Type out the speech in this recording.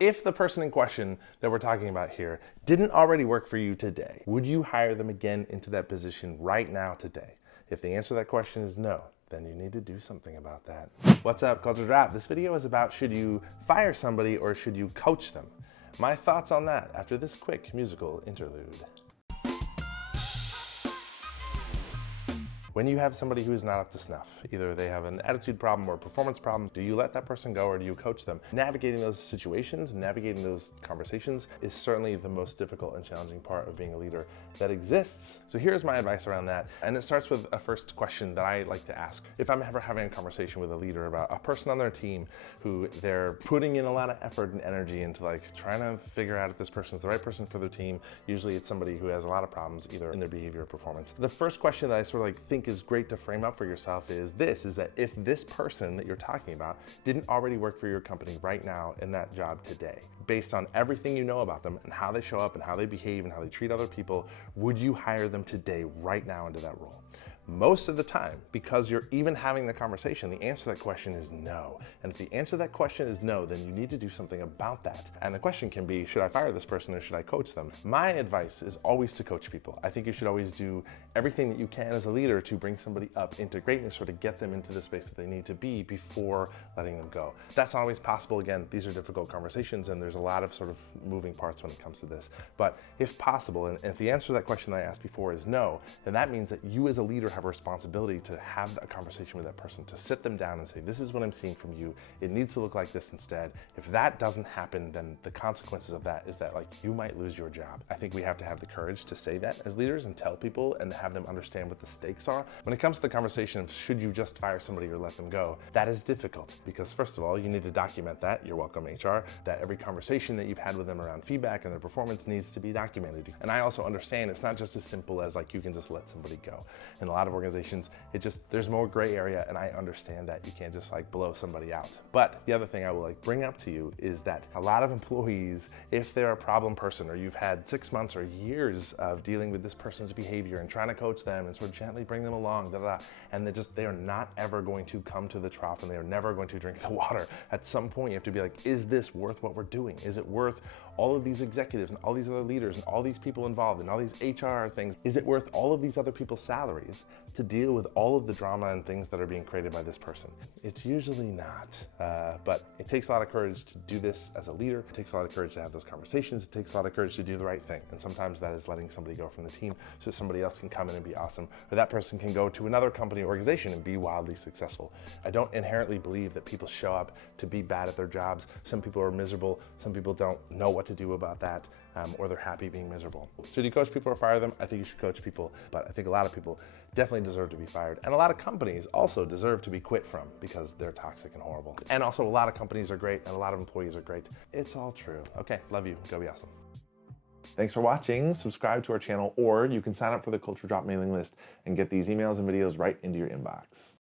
If the person in question that we're talking about here didn't already work for you today, would you hire them again into that position right now today? If the answer to that question is no, then you need to do something about that. What's up, Culture Drop? This video is about should you fire somebody or should you coach them? My thoughts on that after this quick musical interlude. When you have somebody who is not up to snuff, either they have an attitude problem or a performance problem, do you let that person go or do you coach them? Navigating those situations, navigating those conversations is certainly the most difficult and challenging part of being a leader that exists. So here's my advice around that. And it starts with a first question that I like to ask. If I'm ever having a conversation with a leader about a person on their team who they're putting in a lot of effort and energy into like trying to figure out if this person is the right person for their team, usually it's somebody who has a lot of problems either in their behavior or performance. The first question that I sort of like think is great to frame up for yourself is that if this person that you're talking about didn't already work for your company right now in that job today, based on everything you know about them and how they show up and how they behave and how they treat other people, would you hire them today right now into that role? Most of the time, because you're even having the conversation, the answer to that question is no. And if the answer to that question is no, then you need to do something about that. And the question can be, should I fire this person or should I coach them? My advice is always to coach people. I think you should always do everything that you can as a leader to bring somebody up into greatness or to get them into the space that they need to be before letting them go. That's not always possible. Again, these are difficult conversations and there's a lot of sort of moving parts when it comes to this. But if possible, and if the answer to that question that I asked before is no, then that means that you as a leader have a responsibility to have a conversation with that person, to sit them down and say, this is what I'm seeing from you. It needs to look like this instead. If that doesn't happen, then the consequences of that is that like you might lose your job. I think we have to have the courage to say that as leaders and tell people and have them understand what the stakes are. When it comes to the conversation of should you just fire somebody or let them go, that is difficult because first of all, you need to document that. You're welcome, HR, that every conversation that you've had with them around feedback and their performance needs to be documented. And I also understand it's not just as simple as like you can just let somebody go. In a lot of organizations, there's more gray area, and I understand that you can't just like blow somebody out. But the other thing I will like bring up to you is that a lot of employees, if they're a problem person or you've had 6 months or years of dealing with this person's behavior and trying to coach them and sort of gently bring them along, and they are not ever going to come to the trough and they are never going to drink the water. At some point you have to be like, is this worth what we're doing? Is it worth all of these executives and all these other leaders and all these people involved and all these HR things? Is it worth all of these other people's salaries to deal with all of the drama and things that are being created by this person? It's usually not, but it takes a lot of courage to do this as a leader. It takes a lot of courage to have those conversations. It takes a lot of courage to do the right thing. And sometimes that is letting somebody go from the team so somebody else can come in and be awesome, or that person can go to another company or organization and be wildly successful. I don't inherently believe that people show up to be bad at their jobs. Some people are miserable. Some people don't know what to do about that, or they're happy being miserable. Should you coach people or fire them? I think you should coach people, but I think a lot of people definitely deserve to be fired. And a lot of companies also deserve to be quit from because they're toxic and horrible. And also a lot of companies are great and a lot of employees are great. It's all true. Okay, love you. Go be awesome. Thanks for watching. Subscribe to our channel, or you can sign up for the Culture Drop mailing list and get these emails and videos right into your inbox.